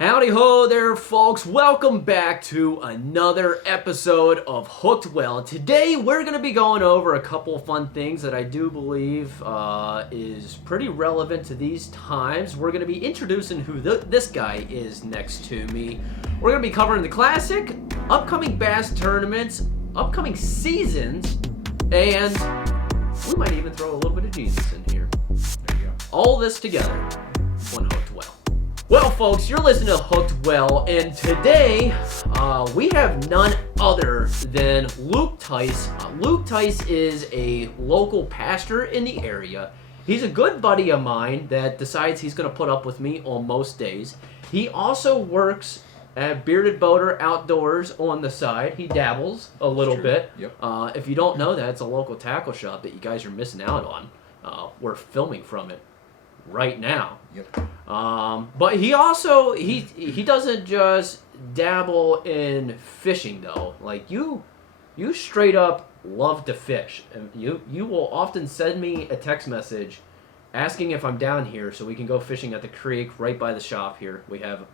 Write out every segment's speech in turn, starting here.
Howdy ho there, folks. Welcome back to another episode of Hooked Well. Today we're going to be going over a couple of fun things that I do believe is pretty relevant to these times. We're going to be introducing who this guy is next to me. We're going to be covering the Classic, upcoming bass tournaments, upcoming seasons, and we might even throw a little bit of Jesus in here. There you go. All this together on Hooked Well. Well, folks, you're listening to Hooked Well, and today we have none other than Luke Tice. Luke Tice is a local pastor in the area. He's a good buddy of mine that decides he's going to put up with me on most days. He also works at Bearded Boater Outdoors on the side. He dabbles a little bit. Yep. If you don't know that, it's a local tackle shop that you guys are missing out on. We're filming from it right now. Yep. But he also he doesn't just dabble in fishing though. Like you straight up love to fish, and you will often send me a text message asking if I'm down here so we can go fishing at the creek right by the shop here. We have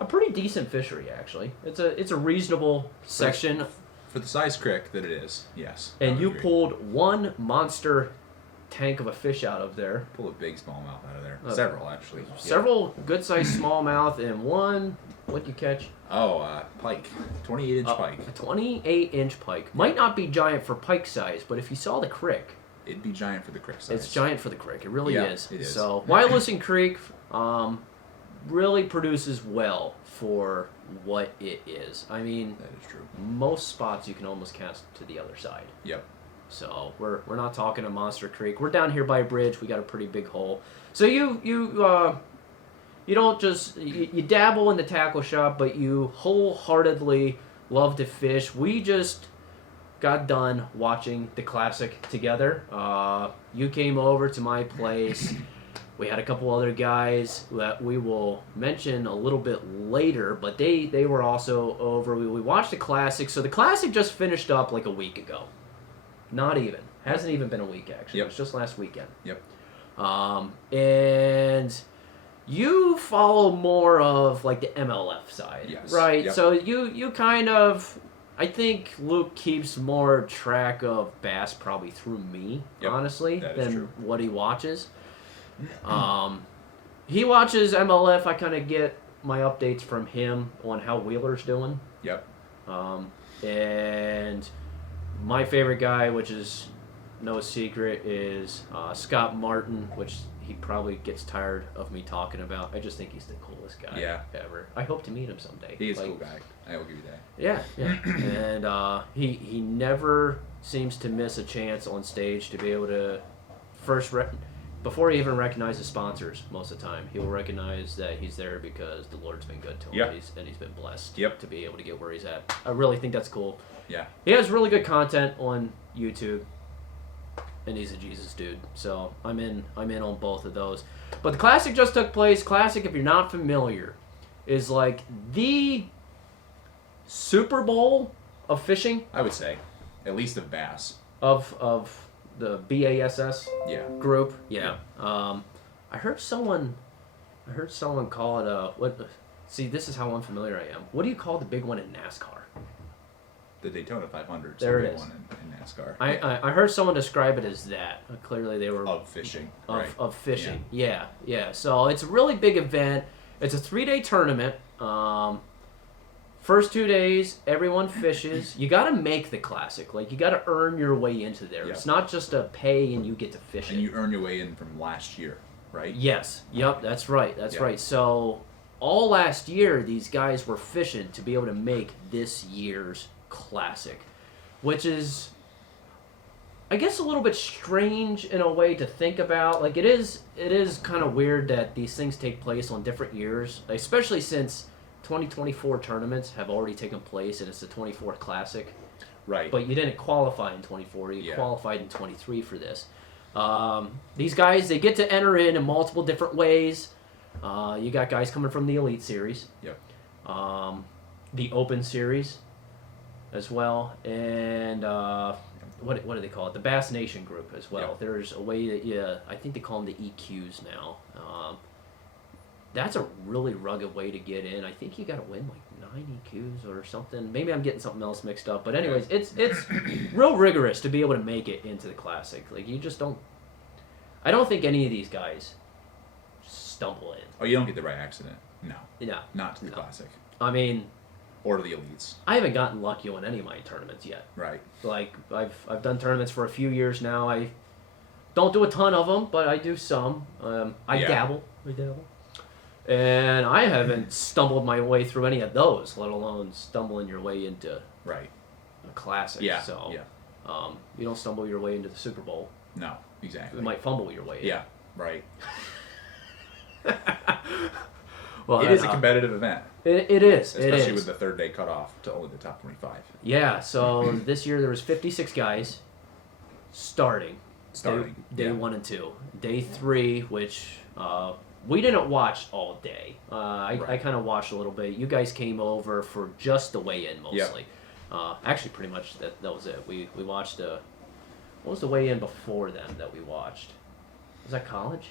a pretty decent fishery actually. It's a reasonable section For the size creek that it is, yes. and you pulled one monster tank of a fish out of there. Pull a big smallmouth out of there. Several, actually. Several good-sized smallmouth and one, what'd you catch? Oh, pike. 28-inch pike. A 28-inch pike. Might not be giant for pike size, but if you saw the creek, It'd be giant for the creek size. it's giant for the creek. It really is. It is. So, Wildlisten Creek really produces well for what it is. I mean, That is true. most spots you can almost cast to the other side. Yep. So we're not talking a monster creek. We're down here by a bridge. We got a pretty big hole. So you don't just you dabble in the tackle shop, but you wholeheartedly love to fish. We just got done watching the Classic together. You came over to my place. We had a couple other guys that we will mention a little bit later, but they were also over. We watched the Classic. So the Classic just finished up like a week ago. Not even. Hasn't even been a week, actually. Yep. It was just last weekend. Yep. And you follow more of, like, the MLF side. Yes. Right? Yep. So you kind of... I think Luke keeps more track of bass probably through me, Yep. honestly, That is than true. what he watches. He watches MLF. I kind of get my updates from him on how Wheeler's doing. Yep. And... my favorite guy, which is no secret, is Scott Martin, which he probably gets tired of me talking about. I just think he's the coolest guy ever. I hope to meet him someday. He is a cool guy. I will give you that. Yeah. And he never seems to miss a chance on stage to be able to before he even recognizes sponsors, most of the time, he'll recognize that he's there because the Lord's been good to him. Yeah. And he's been blessed to be able to get where he's at. I really think that's cool. Yeah. He has really good content on YouTube, and he's a Jesus dude. So I'm in on both of those. But the Classic just took place. Classic, if you're not familiar, is like the Super Bowl of fishing. I would say. At least of bass. Of the BASS Yeah. group. Yeah. I heard someone call it what? See, this is how unfamiliar I am. What do you call the big one in NASCAR? The Daytona 500. There it is. One in NASCAR. I heard someone describe it as that. Clearly, they were Of fishing. of fishing. Yeah. So it's a really big event. It's a 3-day tournament. First 2 days, everyone fishes. You got to make the Classic. Like, you got to earn your way into there. Yeah. It's not just a pay and you get to fish And it. you earn your way in from last year, right? Yes. Yep. That's right. That's Yeah. right. So all last year, these guys were fishing to be able to make this year's Classic, which is, I guess, a little bit strange in a way to think about. Like, it is kind of weird that these things take place on different years, especially since 2024 tournaments have already taken place and it's the 24th Classic. Right. But you didn't qualify in 24. You Yeah. qualified in 23 for this. These guys, they get to enter in multiple different ways. You got guys coming from the Elite Series. Yep. The Open Series as well. And what do they call it? The Bass Nation group as well. Yep. There's a way that I think they call them the EQs now. that's a really rugged way to get in. I think you got to win like 90 Qs or something. Maybe I'm getting something else mixed up. But anyways, it's real rigorous to be able to make it into the Classic. Like you just don't. I don't think any of these guys stumble in. Oh, you don't get the right accident. No. No. Not to the Classic. I mean, or to the elites. I haven't gotten lucky on any of my tournaments yet. Right. Like I've done tournaments for a few years now. I don't do a ton of them, but I do some. I dabble. And I haven't stumbled my way through any of those, let alone stumbling your way into a Classic. Yeah. So you don't stumble your way into the Super Bowl. No, exactly. You might fumble your way in. Yeah, right. Well, it is a competitive event. It is. Especially with the third day cutoff to only the top 25. Yeah, so this year there was 56 guys starting. Day 1 and 2. Day 3, which we didn't watch all day. I kind of watched a little bit. You guys came over for just the weigh-in mostly. Yep. Actually, pretty much that was it. We watched what was the weigh-in before then that we watched? Was that college?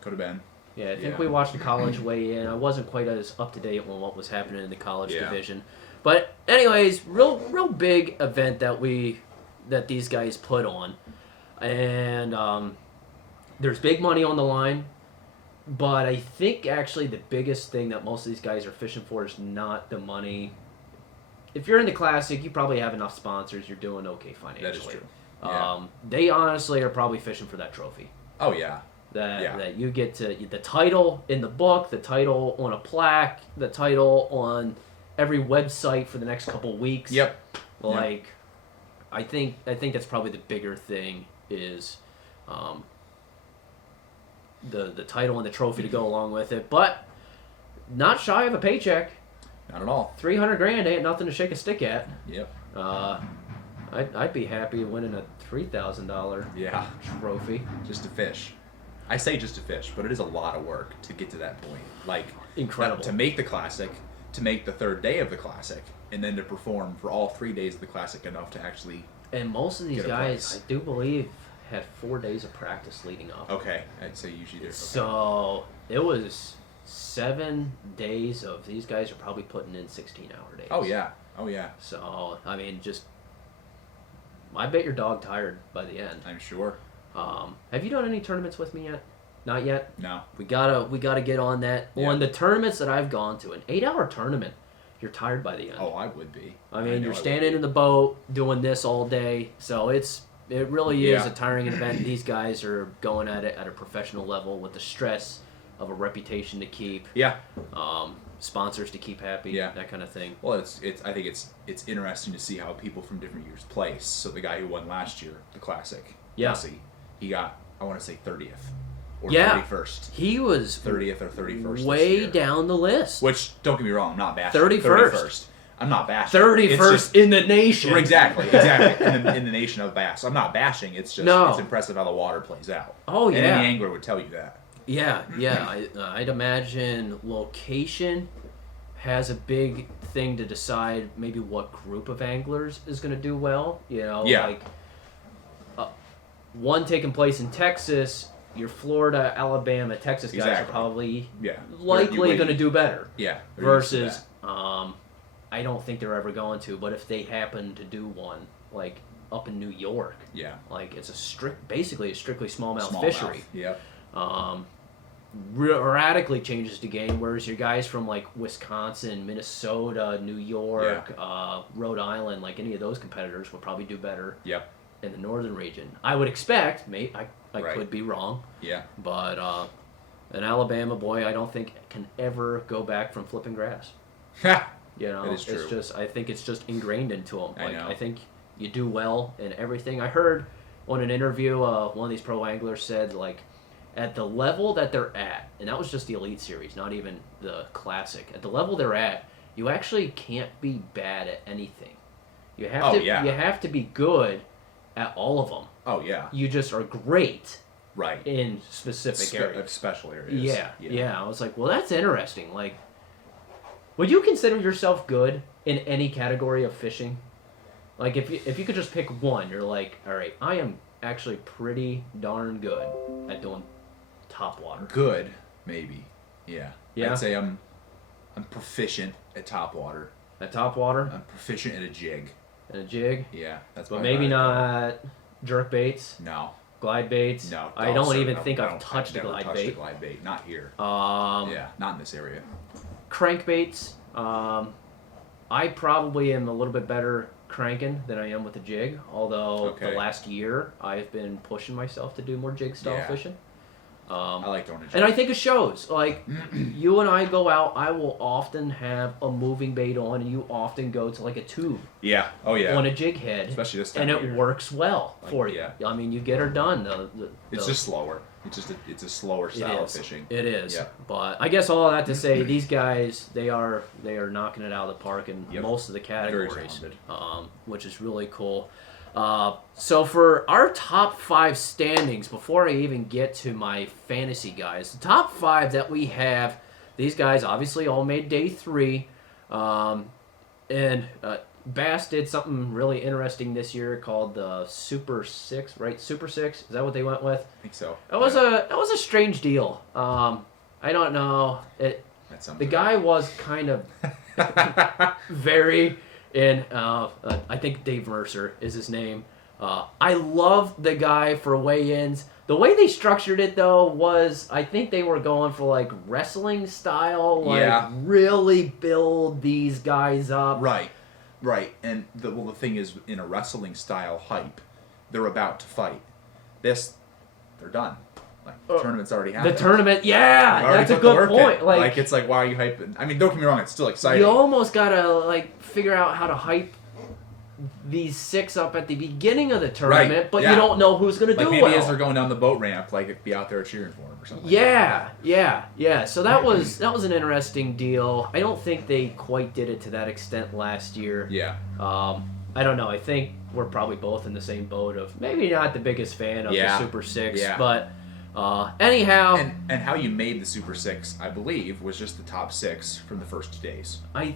Could have been. Yeah, I think we watched the college weigh-in. I wasn't quite as up-to-date on what was happening in the college division. But anyways, real big event that these guys put on. And there's big money on the line. But I think actually the biggest thing that most of these guys are fishing for is not the money. If you're in the Classic, you probably have enough sponsors. You're doing okay financially. That is true. Yeah. They honestly are probably fishing for that trophy. Oh, yeah. That you get to the title in the book, the title on a plaque, the title on every website for the next couple weeks. Yep. Like, I think that's probably the bigger thing is the title and the trophy to go along with it, but not shy of a paycheck. Not at all. $300,000 ain't nothing to shake a stick at. Yep. I'd be happy winning a $3,000 trophy just to fish. I say just to fish, but it is a lot of work to get to that point. Like incredible to make the Classic, to make the third day of the Classic, and then to perform for all 3 days of the Classic enough to actually. And most of these guys, I do believe, had 4 days of practice leading up. Okay, I'd say usually do. Okay. So it was 7 days of these guys are probably putting in 16-hour days. Oh yeah. So I mean, I bet your dog tired by the end. I'm sure. Have you done any tournaments with me yet? Not yet. No. We gotta get on that. Yeah. On the tournaments that I've gone to, an 8-hour tournament, you're tired by the end. Oh, I would be. I mean, you're standing in the boat doing this all day, so it really is a tiring event. These guys are going at it at a professional level with the stress of a reputation to keep. Yeah. Sponsors to keep happy. Yeah. That kind of thing. Well, I think it's interesting to see how people from different years place. So the guy who won last year, the Classic, Jesse, he got, I want to say 30th or 31st. He was 30th or 31st. Way down the list. Which, don't get me wrong, I'm not bashing. 31st. I'm not bashing. 31st in the nation. Exactly. in the nation of bass. I'm not bashing. It's just it's impressive how the water plays out. Oh, yeah. And any angler would tell you that. Yeah. I'd imagine location has a big thing to decide maybe what group of anglers is going to do well. Like one taking place in Texas, your Florida, Alabama, Texas guys are probably likely going to do better. Yeah. Versus, I don't think they're ever going to, but if they happen to do one, like up in New York, like it's basically a strictly smallmouth fishery. Yeah. Radically changes the game, whereas your guys from like Wisconsin, Minnesota, New York, Rhode Island, like any of those competitors would probably do better. Yep. In the northern region, I would expect. I could be wrong. Yeah. But an Alabama boy, I don't think can ever go back from flipping grass. That is true. It's just I think it's just ingrained into them. I think you do well in everything. I heard on an interview, one of these pro anglers said like, at the level that they're at, and that was just the Elite Series, not even the Classic. At the level they're at, you actually can't be bad at anything. You have You have to be good at all of them. Oh yeah. You just are great. Right. In specific areas. Special areas. Yeah. I was like, well, that's interesting. Like, would you consider yourself good in any category of fishing? Like, if you could just pick one, you're like, all right, I am actually pretty darn good at doing top water. Good, maybe. Yeah. Yeah. I'd say I'm proficient at top water. At top water? I'm proficient at a jig. And a jig? Yeah, that's. But maybe not jerk baits. No. Glide baits. No. I don't even think I've touched a glide touched bait. a glide bait. Not here. Yeah, not in this area. Crankbaits. I probably am a little bit better cranking than I am with a jig. Although the last year I've been pushing myself to do more jig style fishing. I like throwing a jig. And I think it shows. Like, you and I go out, I will often have a moving bait on, and you often go to like a tube. Yeah. Oh yeah. On a jig head. Especially this time and of it year. works well for you. Yeah. I mean, you get her done. It's just slower. It's a slower style of fishing. It is. Yeah. But I guess all of that to say, these guys, they are knocking it out of the park in most of the categories, which is really cool. So for our top 5 standings, before I even get to my fantasy guys, the top 5 that we have, these guys obviously all made day 3, and Bass did something really interesting this year called the Super 6, right? Super 6, is that what they went with? I think so. It was a strange deal. I don't know. The guy was kind of very. And I think Dave Mercer is his name. I love the guy for weigh-ins. The way they structured it, though, was I think they were going for, like, wrestling style. Like, really build these guys up. Right. And the thing is, in a wrestling style hype, they're about to fight. They're done. Like, the tournament's already happened. The tournament, that's a good point. Like, it's like, why are you hyping? I mean, don't get me wrong, it's still exciting. You almost gotta, like, figure out how to hype these 6 up at the beginning of the tournament, but you don't know who's gonna do maybe well. Maybe as they're going down the boat ramp, like, be out there cheering for them or something. Yeah. So that was an interesting deal. I don't think they quite did it to that extent last year. Yeah. I don't know. I think we're probably both in the same boat of maybe not the biggest fan of the Super 6, but anyhow. And how you made the Super 6, I believe, was just the top 6 from the first 2 days. I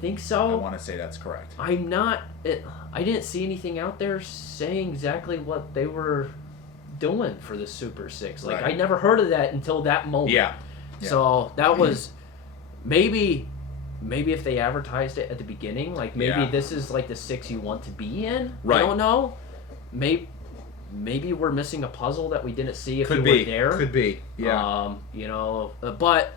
think so. I want to say that's correct. I didn't see anything out there saying exactly what they were doing for the Super 6. Like, I never heard of that until that moment. Yeah. So that was maybe if they advertised it at the beginning, like maybe this is like the 6 you want to be in. I don't know. Maybe we're missing a puzzle that we didn't see if we were there. Could be. Yeah. But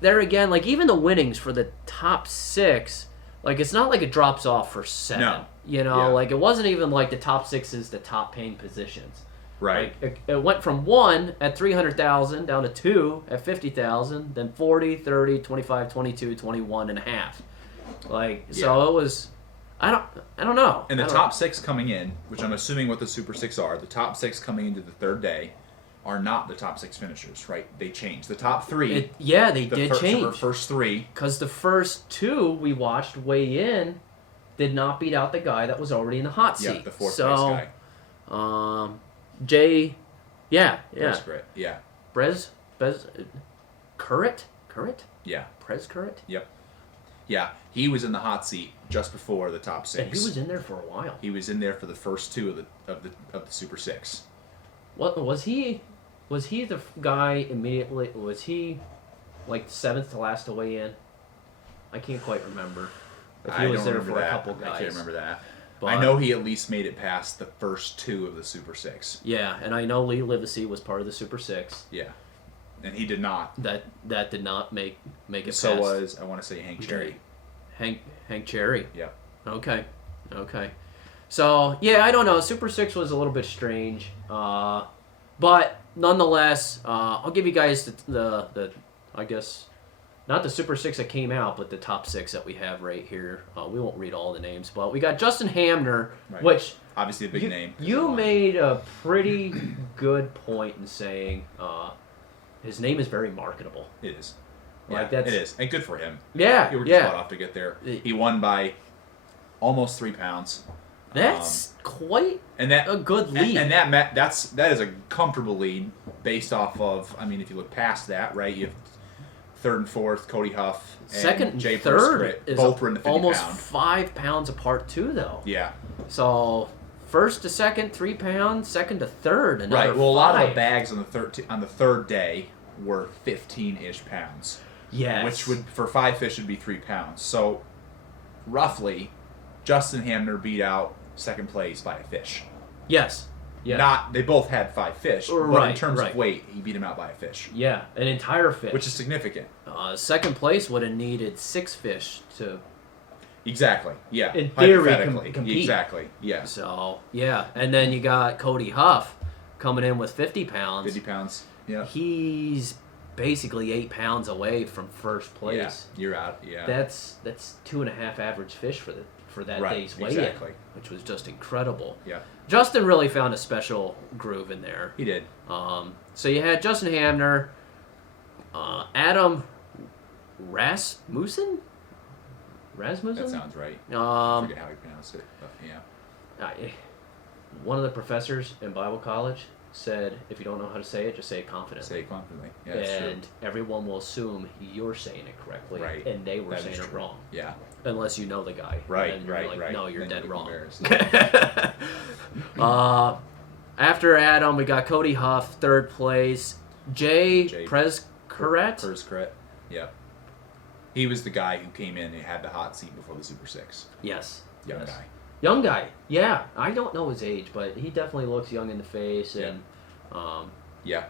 there again, like even the winnings for the top 6, like it's not like it drops off for 7. No. Like it wasn't even like the top 6 is the top paying positions. Right. Like it went from 1 at 300,000 down to 2 at 50,000, then 40, 30, 25, 22, 21 and a half. Like so it was. I don't know. And the top 6 coming in, which I'm assuming what the Super 6 are, the top 6 coming into the 3rd day are not the top 6 finishers, right? They changed. The top 3. They did change. The first 3. Because the first 2 we watched weigh in did not beat out the guy that was already in the hot seat. Yeah, the 4th place guy. Jay, That's great. Yeah. Bez, Currit? Yeah. Prez Currit? Yep. Yeah, he was in the hot seat just before the top 6. Yeah, he was in there for a while. He was in there for the first 2 of the Super 6. What was he? Was he the guy immediately? Was he like 7th to last to weigh in? I can't quite remember. If he was there for a couple guys. I can't remember that. But I know he at least made it past the first 2 of the Super 6. Yeah, and I know Lee Livesey was part of the Super 6. Yeah, and he did not. That did not make it. So past. was, I want to say, Hank Cherry. Hank Cherry. Yeah. Okay. So yeah, I don't know. Super 6 was a little bit strange, but nonetheless, I'll give you guys the I guess. Not the Super 6 that came out, but the top 6 that we have right here. We won't read all the names, but we got Justin Hamner, which... Obviously a big name. You made a pretty good point in saying his name is very marketable. It is. Like it is. And good for him. Yeah, He worked his butt off to get there. He won by almost 3 pounds. That's quite a good lead. And that is a comfortable lead based off of, I mean, if you look past that, right, you have 3rd and 4th, Cody Huff and second and Jay third is both were in the 50 almost pound. 5 pounds apart too, though. Yeah. So 1st to 2nd, 3 pounds. 2nd to 3rd, another right. Well, a lot of 5. the bags on the 3rd day were 15-ish pounds. Yes. Which would, for 5 fish, would be 3 pounds. So, roughly, Justin Hamner beat out second place by a fish. Yes. Yeah. They both had 5 fish, but in terms of weight, he beat him out by a fish. Yeah, an entire fish. Which is significant. Second place would have needed 6 fish to... Exactly, yeah. In theory, compete. Exactly, yeah. So, yeah. And then you got Cody Huff coming in with 50 pounds. 50 pounds, yeah. He's basically 8 pounds away from first place. Yeah, you're out, yeah. That's 2.5 average fish for that day's weigh-in, exactly. which was just incredible. Yeah. Justin Justin really found a special groove in there. He did. So you had Justin Hamner, Adam Rasmussen? That sounds right. I forget how he pronounced it, but yeah. One of the professors in Bible college said, if you don't know how to say it, just say it confidently. Say it confidently. Yeah, that's true. And everyone will assume you're saying it correctly, right. And they were that saying it wrong. Yeah. Unless you know the guy. Right, and you're right, right. No, you're then dead wrong. Yeah. After Adam, we got Cody Huff, third place. Jay Prescaret. Prescaret, yeah. He was the guy who came in and had the hot seat before the Super 6. Yes. Young guy. Young guy, yeah. I don't know his age, but he definitely looks young in the face, and yeah.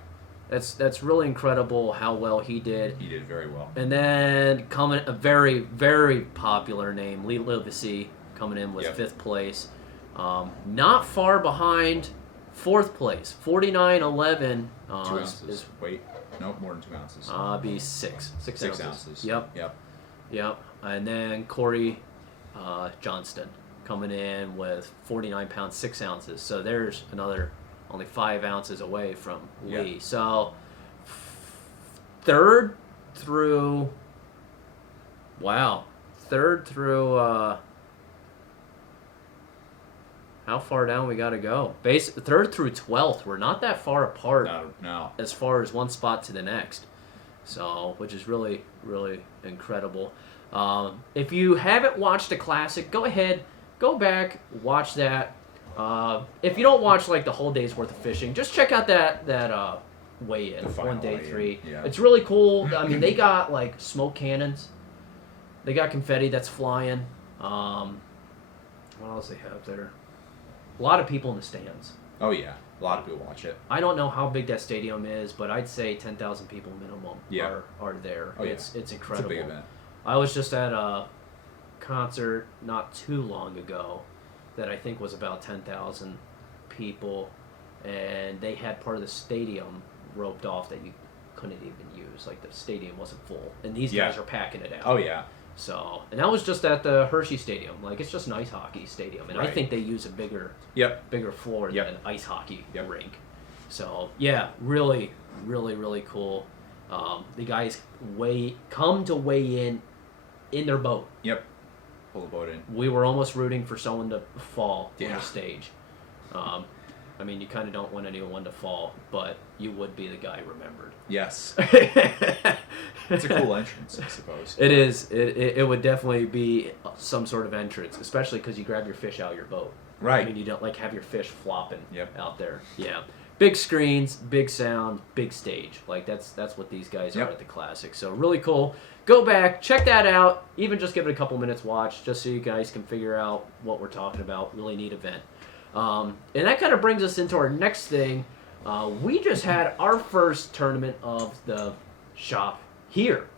That's really incredible how well he did. He did very well. And then coming a very, very popular name, Lee Livesey, coming in with 5th place. Not far behind 4th place, 49.11. 2 ounces. Wait, nope, more than 2 ounces. Be 6 ounces. Yep. And then Corey Johnston coming in with 49 pounds, 6 ounces. So there's another only 5 ounces away from Lee. Yeah. So third through how far down we got to go? Third through 12th, we're not that far apart. No. As far as one spot to the next. So, which is really, really incredible. If you haven't watched the Classic, go ahead, go back, watch that. If you don't watch like the whole day's worth of fishing, just check out that weigh-in, one day 3. Yeah. It's really cool. I mean, they got like smoke cannons. They got confetti that's flying. What else they have there? A lot of people in the stands. Oh yeah, a lot of people watch it. I don't know how big that stadium is, but I'd say 10,000 people minimum are there. Oh, It's incredible. It's a big event. I was just at a concert not too long ago that I think was about 10,000 people, and they had part of the stadium roped off that you couldn't even use. Like the stadium wasn't full, and these guys are packing it out. Oh yeah. So, and that was just at the Hershey Stadium. Like, it's just an ice hockey stadium, and I Right. think they use a bigger floor than an ice hockey rink. So, yeah, really, really, really cool. The guys come to weigh in their boat. Yep. Pull the boat in. We were almost rooting for someone to fall on Yeah. the stage. I mean, you kind of don't want anyone to fall, but you would be the guy remembered. Yes. It's a cool entrance, I suppose. It is. It would definitely be some sort of entrance, especially because you grab your fish out of your boat. Right. I mean, you don't like have your fish flopping Yep. out there. Yeah. Big screens, big sound, big stage. Like that's what these guys are at the Classic. So really cool. Go back, check that out. Even just give it a couple minutes watch, just so you guys can figure out what we're talking about. Really neat event. And that kind of brings us into our next thing. We just had our first tournament of the shop here,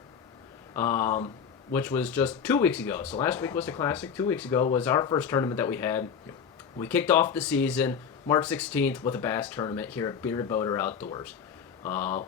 which was just 2 weeks ago. So last week was the Classic. 2 weeks ago was our first tournament that we had. Yep. We kicked off the season March 16th with a bass tournament here at Bearded Boater Outdoors.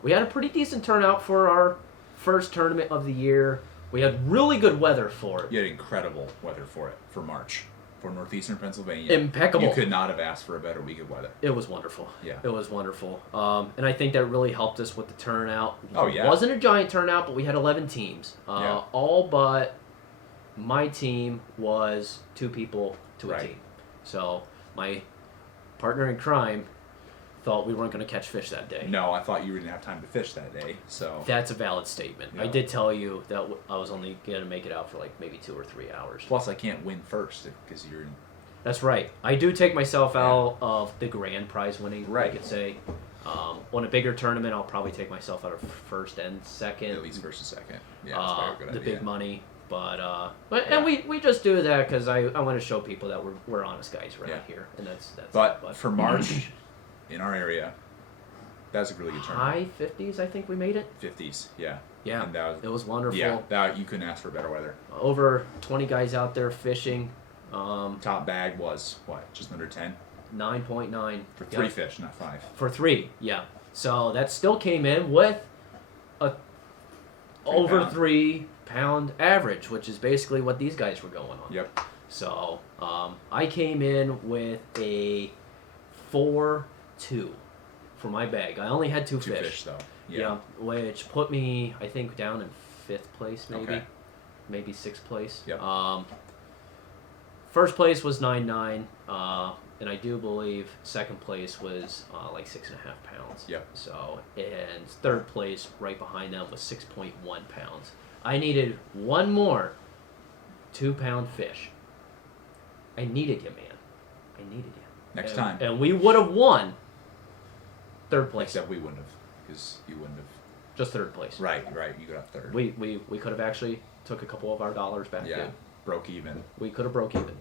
We had a pretty decent turnout for our first tournament of the year. We had really good weather for it. You had incredible weather for it, for March. For northeastern Pennsylvania. Impeccable. You could not have asked for a better week of weather. It was wonderful. Yeah. It was wonderful. And I think that really helped us with the turnout. Oh, yeah. It wasn't a giant turnout, but we had 11 teams. All but my team was 2 people to a team. So my partner in crime thought we weren't going to catch fish that day. No, I thought you didn't have time to fish that day. So that's a valid statement. Yeah. I did tell you that I was only going to make it out for like maybe 2 or 3 hours. Plus, I can't win first because you're in... That's right. I do take myself out of the grand prize winning, Right. I could say. On a bigger tournament, I'll probably take myself out of first and second. At least first and second. Yeah, that's probably a good the idea. big money. And we just do that because I want to show people that we're honest guys right here, and that's. But for March, in our area, that's a really good tournament. High 50s, I think we made it. 50s, yeah. Yeah, and that it was wonderful. Yeah, you couldn't ask for better weather. Over 20 guys out there fishing. Top bag was what? Just under 10. 9.9 for 3 fish, not 5. For 3, yeah. So that still came in with a over 3 pound average, which is basically what these guys were going on. Yep. So I came in with a 4.2 for my bag. I only had 2 fish. 2 fish though. Yeah, which put me, I think, down in 5th place, maybe. Okay. Maybe 6th place. Yep. First place was 9.9, and I do believe second place was like 6.5 pounds. Yep. So, and third place right behind them was 6.1 pounds. I needed one more 2-pound fish. I needed you, man. I needed you. Next time. And we would have won third place. Except we wouldn't have, because you wouldn't have. Just third place. Right. You got up third. We could have actually took a couple of our dollars back. Yeah. In. Broke even. We could have broke even.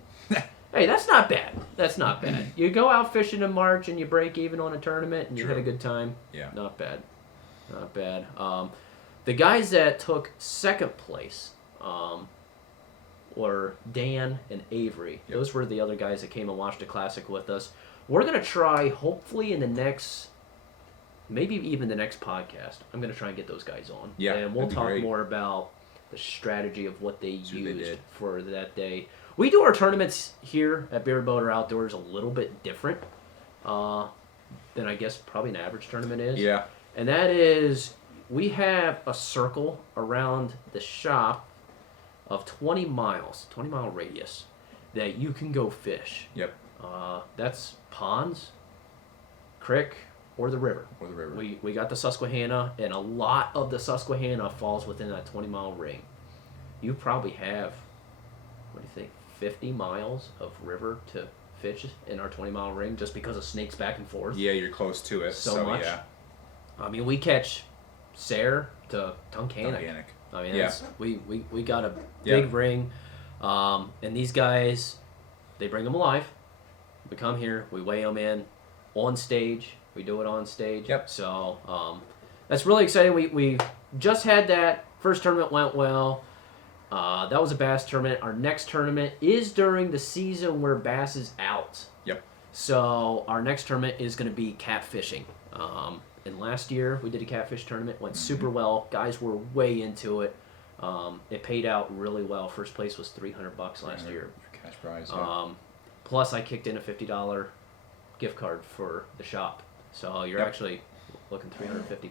Hey, that's not bad. That's not bad. You go out fishing in March and you break even on a tournament and you had a good time. Yeah. Not bad. Not bad. The guys that took second place were Dan and Avery. Yep. Those were the other guys that came and watched the Classic with us. We're going to try, hopefully in the next, maybe even the next podcast, I'm going to try and get those guys on. Yeah, And we'll that'd be talk great. more about the strategy of what they used did. for that day. We do our tournaments here at Beer Boat or Outdoors a little bit different than I guess probably an average tournament is. Yeah. And that is, we have a circle around the shop of 20 miles, 20-mile radius, that you can go fish. Yep. That's ponds, creek, or the river. Or the river. We got the Susquehanna, and a lot of the Susquehanna falls within that 20-mile ring. You probably have, what do you think, 50 miles of river to fish in our 20-mile ring just because of snakes back and forth. Yeah, you're close to it. So much. Yeah. I mean, we catch Sayre to Tunkhannock. I mean, we got a big ring. And these guys, they bring them alive. We come here, we weigh them in on stage. We do it on stage. Yep. So that's really exciting. We just had that. First tournament went well. That was a bass tournament. Our next tournament is during the season where bass is out. Yep. So our next tournament is going to be catfishing. And last year we did a catfish tournament. Went super well. Guys were way into it. It paid out really well. First place was $300 last year. Cash prize. Yeah. Plus I kicked in a $50 gift card for the shop. So you're actually looking $350.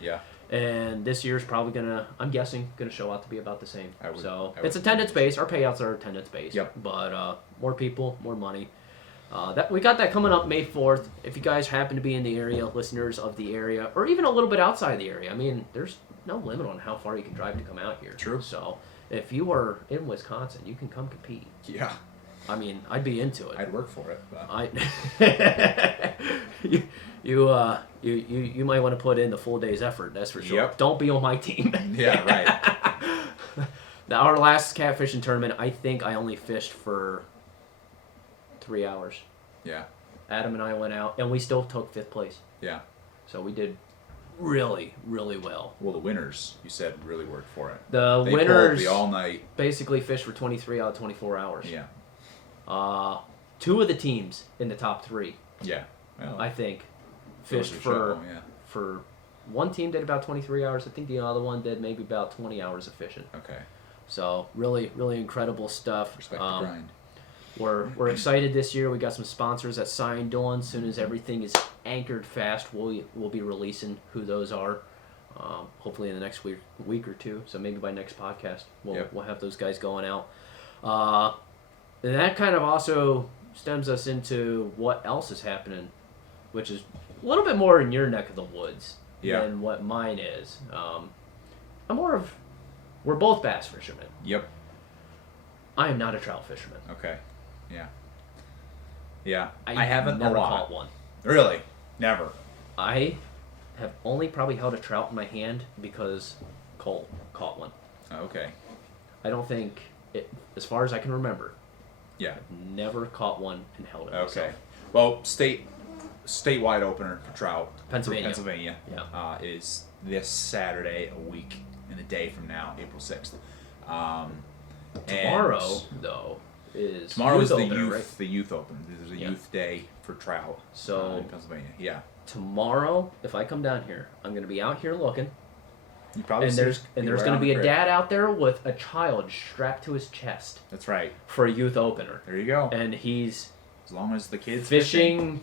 Yeah. And this year's probably gonna, I'm guessing, gonna show out to be about the same. I would It's attendance based. Our payouts are attendance based. Yep. But more people, more money. That we got that coming up May 4th. If you guys happen to be in the area, listeners of the area, or even a little bit outside the area, I mean, there's no limit on how far you can drive to come out here. True. So if you are in Wisconsin, you can come compete. Yeah. I mean, I'd be into it. I'd work for it. But. You might want to put in the full day's effort. That's for sure. Yep. Don't be on my team. Yeah, right. Now, our last catfishing tournament, I think I only fished for 3 hours. Yeah. Adam and I went out, and we still took 5th place. Yeah. So we did really, really well. Well, the winners, you said, really worked for it. The They winners pulled the all night. basically fished for 23 out of 24 hours. Yeah. 2 of the teams in the top 3, Yeah. Well, I think, fished goes to for show, yeah. for one team did about 23 hours. I think the other one did maybe about 20 hours of fishing. Okay. So really, really incredible stuff. Respect the grind. We're excited this year. We got some sponsors that signed on. As soon as everything is anchored fast, we'll be releasing who those are. Hopefully in the next week or two. So maybe by next podcast we'll have those guys going out. And that kind of also stems us into what else is happening, which is a little bit more in your neck of the woods than what mine is. We're both bass fishermen. Yep. I am not a trout fisherman. Okay. Yeah. Yeah. I haven't never a lot. caught one. Really? Never. I have only probably held a trout in my hand because Cole caught one. Okay. I don't think, as far as I can remember, Yeah. I've never caught one and held it Okay. myself. Well, statewide opener for trout. Pennsylvania. For Pennsylvania. Yeah. Is this Saturday, a week and a day from now, April 6th. Tomorrow, though, is tomorrow is the opener, youth right? the youth open. There's a youth day for trout. So in Pennsylvania. Yeah. Tomorrow, if I come down here, I'm going to be out here looking. You probably And there's going to be a dad out there with a child strapped to his chest. That's right. For a youth opener. There you go. And he's as long as the kid's fishing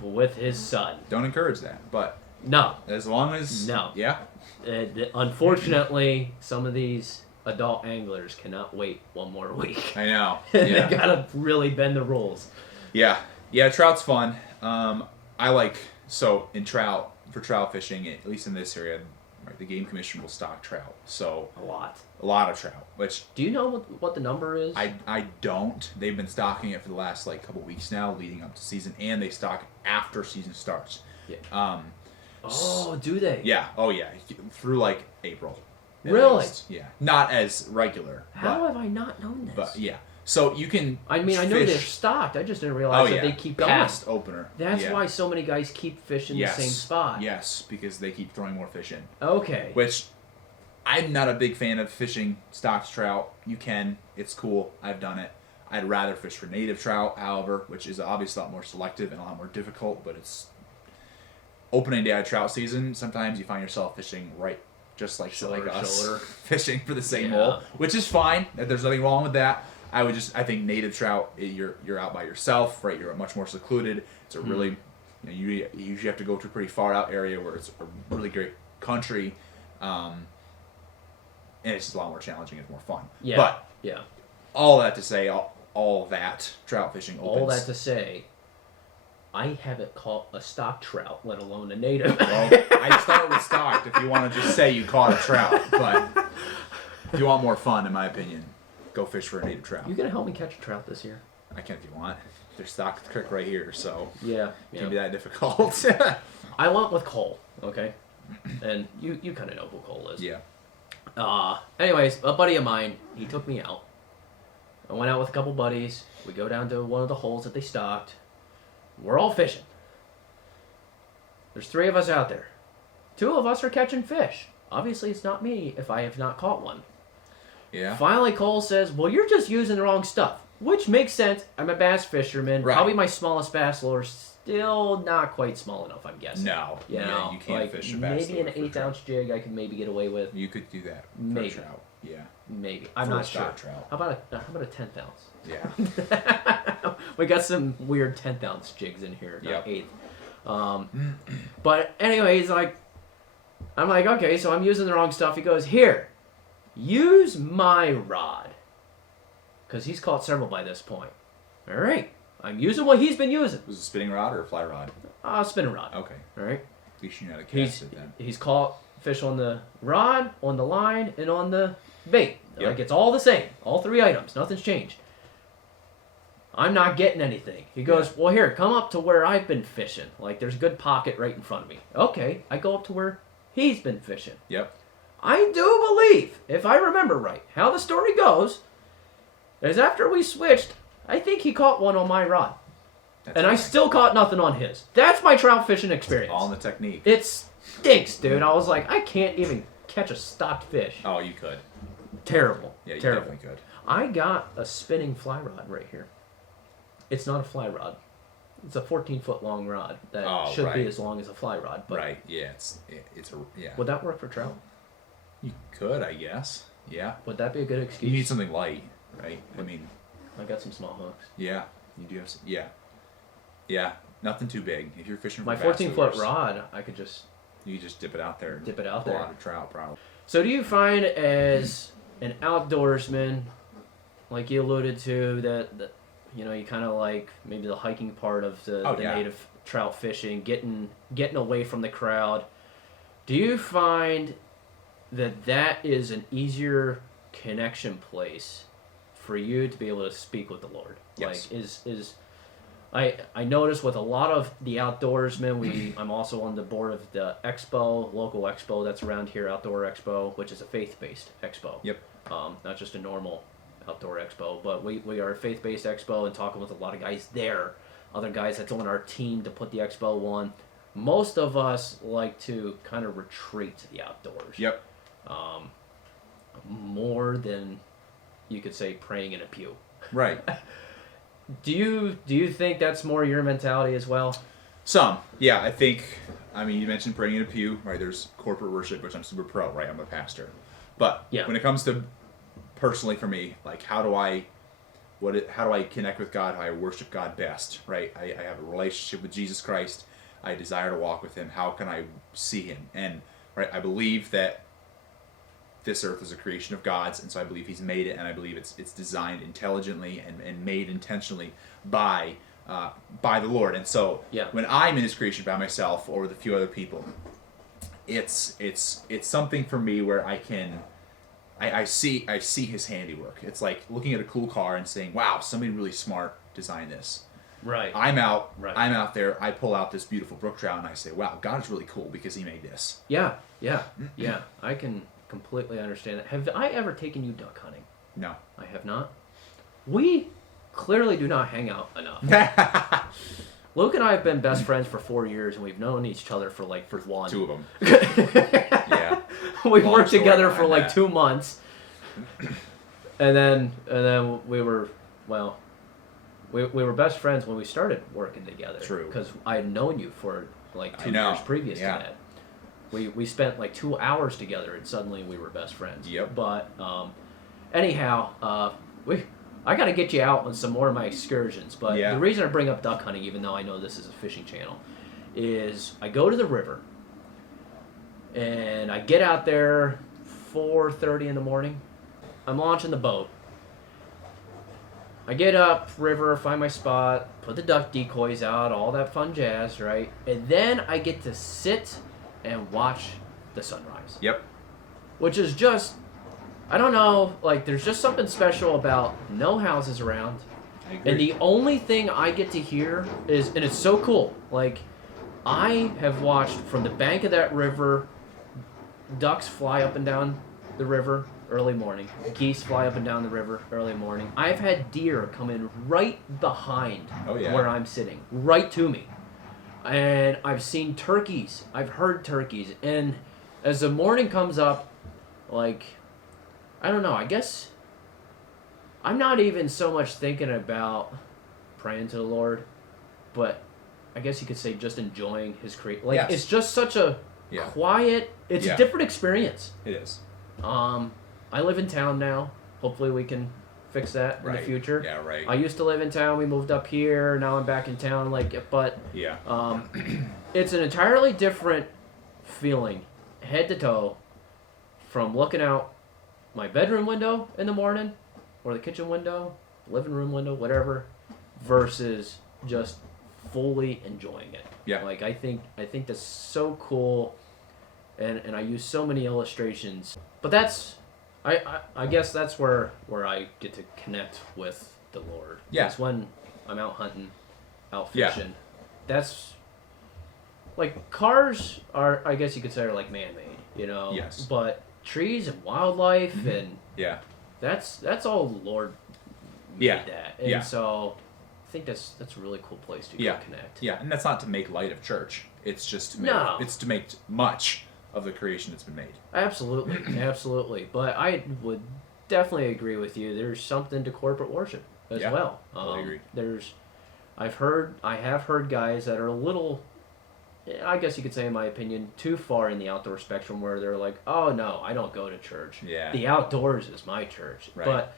with his son. Don't encourage that, but no. As long as yeah. Unfortunately, some of these adult anglers cannot wait one more week. I know. Yeah. They gotta really bend the rules. Yeah. Yeah. Trout's fun. I like in trout for trout fishing, at least in this area. Right, the game commission will stock trout, so a lot of trout. Which do you know what the number is? I don't. They've been stocking it for the last couple weeks now, leading up to season, and they stock after season starts. Yeah. Do they? Yeah. Oh yeah. Through April. Really? Least. Yeah. Not as regular. How have I not known this? But yeah. So you can. I mean, I know they're stocked. I just didn't realize that they keep going. Past opener. That's why so many guys keep fishing the same spot. Yes, because they keep throwing more fish in. Okay. Which I'm not a big fan of fishing stocked trout. You can. It's cool. I've done it. I'd rather fish for native trout, however, which is obviously a lot more selective and a lot more difficult, but it's opening day of trout season. Sometimes you find yourself fishing just like us, fishing for the same hole, which is fine. There's nothing wrong with that. I think native trout, you're out by yourself, right? You're much more secluded. It's a really, you usually have to go to a pretty far out area where it's a really great country, and it's just a lot more challenging. It's more fun. Yeah. But all that to say, all that trout fishing opens. All that to say, I haven't caught a stock trout, let alone a native. Well, I start with stocked if you want to just say you caught a trout, but if you want more fun, in my opinion, go fish for a native trout. You gonna help me catch a trout this year? I can if you want. They're stocked at the creek right here, so it can't be that difficult. I went with Cole, okay, and you kind of know who Cole is. Yeah. Anyways, a buddy of mine, he took me out. I went out with a couple buddies. We go down to one of the holes that they stocked. We're all fishing. There's 3 of us out there. 2 of us are catching fish. Obviously, it's not me if I have not caught one. Yeah. Finally, Cole says, well, you're just using the wrong stuff. Which makes sense. I'm a bass fisherman. Right. Probably my smallest bass lure. Still not quite small enough, I'm guessing. No. You can't fish a bass maybe lure an 1/8-ounce jig I could maybe get away with. You could do that. Maybe. For a trout. Yeah. Maybe. I'm not sure. Trout. How about a 1/10 ounce? Yeah. We got some weird 10th ounce jigs in here, not Yep. 1/8. But anyways, I'm like, okay, so I'm using the wrong stuff. He goes, here, use my rod. Because he's caught several by this point. All right. I'm using what he's been using. Was it a spinning rod or a fly rod? Spinning rod. Okay. All right. At least you know how to cast it then. He's caught fish on the rod, on the line, and on the bait. Yep. It's all the same. All 3 items. Nothing's changed. I'm not getting anything. He goes, well, here, come up to where I've been fishing. There's a good pocket right in front of me. Okay. I go up to where he's been fishing. Yep. I do believe, if I remember right, how the story goes, is after we switched, I think he caught one on my rod. I still caught nothing on his. That's my trout fishing experience. All in the technique. It stinks, dude. I was like, I can't even catch a stocked fish. Oh, you could. Terrible. Yeah, you Terrible. definitely could. I got a spinning fly rod right here. It's not a fly rod. It's a 14-foot long rod that should be as long as a fly rod. But right. Yeah. Yeah. Would that work for trout? You could, I guess. Yeah. Would that be a good excuse? You need something light, right? I mean. I got some small hooks. Yeah. You do have some. Yeah. Yeah. Nothing too big. If you're fishing for my 14-foot rod, I could just. You just dip it out there. Dip it out there. there. A lot of trout, probably. So do you find as an outdoorsman, like you alluded to, that you kind of like maybe the hiking part of the native trout fishing, getting away from the crowd. Do you find that is an easier connection place for you to be able to speak with the Lord? Yes. I noticed with a lot of the outdoorsmen, I'm also on the board of the expo, local expo that's around here, Outdoor Expo, which is a faith-based expo. Yep. Not just a normal outdoor expo, but we are a faith-based expo, and talking with a lot of guys there, other guys that's on our team to put the expo on. Most of us like to kind of retreat to the outdoors. Yep. More than you could say praying in a pew. Right. Do you think that's more your mentality as well? Some. Yeah, I think, I mean, you mentioned praying in a pew, right? There's corporate worship, which I'm super pro, right? I'm a pastor. But when it comes to personally for me, like how do I connect with God? How I worship God best, right? I have a relationship with Jesus Christ. I desire to walk with him. How can I see him? And right, I believe that this earth is a creation of God's, and so I believe he's made it, and I believe it's designed intelligently and made intentionally by the Lord. And so when I'm in this creation by myself or with a few other people, it's something for me where I see his handiwork. It's like looking at a cool car and saying, wow, somebody really smart designed this. Right. I'm out there, I pull out this beautiful brook trout and I say, wow, God is really cool because he made this. Yeah. I can completely understand that. Have I ever taken you duck hunting? No. I have not. We clearly do not hang out enough. Luke and I have been best friends for 4 years, and we've known each other for one. 2 of them. Yeah. We worked together for 2 months. And then we were best friends when we started working together. True. Because I had known you for 2 years previous to that. We spent 2 hours together, and suddenly we were best friends. Yep. But anyhow, I got to get you out on some more of my excursions. But the reason I bring up duck hunting, even though I know this is a fishing channel, is I go to the river, and I get out there 4:30 in the morning. I'm launching the boat. I get up river, find my spot, put the duck decoys out, all that fun jazz, right? And then I get to sit and watch the sunrise. Yep. Which is just, I don't know, there's just something special about no houses around. I agree. And the only thing I get to hear is, and it's so cool, I have watched from the bank of that river, ducks fly up and down the river early morning. Geese fly up and down the river early morning. I've had deer come in right behind where I'm sitting, right to me. And I've seen turkeys. I've heard turkeys. And as the morning comes up, I don't know, I guess I'm not even so much thinking about praying to the Lord, but I guess you could say just enjoying his creation. It's just such a quiet, it's a different experience. It is. I live in town now. Hopefully we can fix that in the future. Yeah, right. I used to live in town. We moved up here. Now I'm back in town. But it's an entirely different feeling, head to toe, from looking out my bedroom window in the morning, or the kitchen window, living room window, whatever, versus just fully enjoying it. Yeah. I think that's so cool, and I use so many illustrations. But that's, I guess that's where I get to connect with the Lord. Yeah. It's when I'm out hunting, out fishing. Yeah. That's cars are, I guess you could say, are man-made, Yes. But trees and wildlife and that's all the Lord made that. And so I think that's a really cool place to go connect. Yeah, and that's not to make light of church. It's just to make much of the creation that's been made. Absolutely, absolutely. But I would definitely agree with you. There's something to corporate worship as well. I agree. I have heard guys that are a little, I guess you could say, in my opinion, too far in the outdoor spectrum, where they're like, oh no, I don't go to church. Yeah. The outdoors is my church. Right. But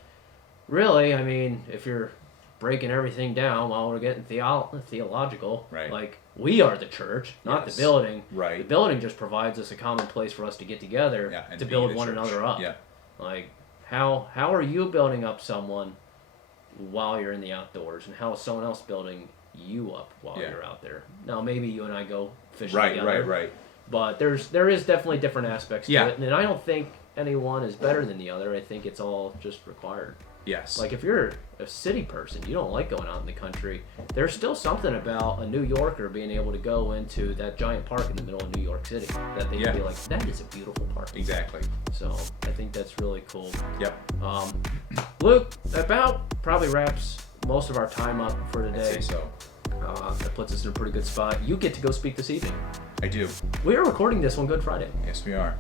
really, I mean, if you're breaking everything down while we're getting theological, right. We are the church, not the building. Right. The building just provides us a common place for us to get together to build one another up. Yeah. How are you building up someone while you're in the outdoors, and how is someone else building you up while you're out there? Now, maybe you and I go fishing together. Right. But there is definitely different aspects to it, and I don't think anyone is better than the other. I think it's all just required. Yes. Like if you're a city person, you don't like going out in the country. There's still something about a New Yorker being able to go into that giant park in the middle of New York City that they can be like, that is a beautiful park. Exactly. So I think that's really cool. Yep. Luke, that about probably wraps most of our time up for today. I'd say so. That puts us in a pretty good spot. You get to go speak this evening. I do. We are recording this on Good Friday. Yes, we are.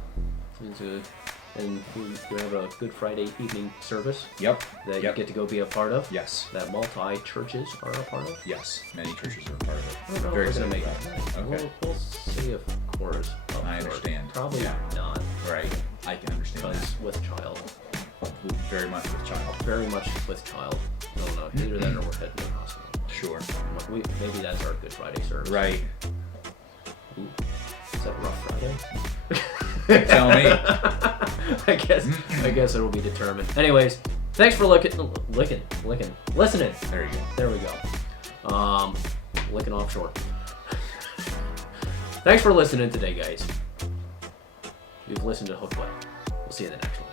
And we have a Good Friday evening service. Yep. That you get to go be a part of. Yes. That multi-churches are a part of. Yes. Many churches are a part of it. I don't know Very if we're going to excited make about it. that. Okay. We'll see if Cora's up I for it. understand. Probably not. Right. I can understand Because that. with child. Very much with child. Very much with child. I don't know. Either that or we're heading to the hospital. Sure. Maybe that's our Good Friday service. Right. Ooh. Is that Rough Friday? Tell me. I guess it'll be determined. Anyways, thanks for listening. There you go. There we go. Licking offshore. Thanks for listening today, guys. You've listened to Hook Play. We'll see you in the next one.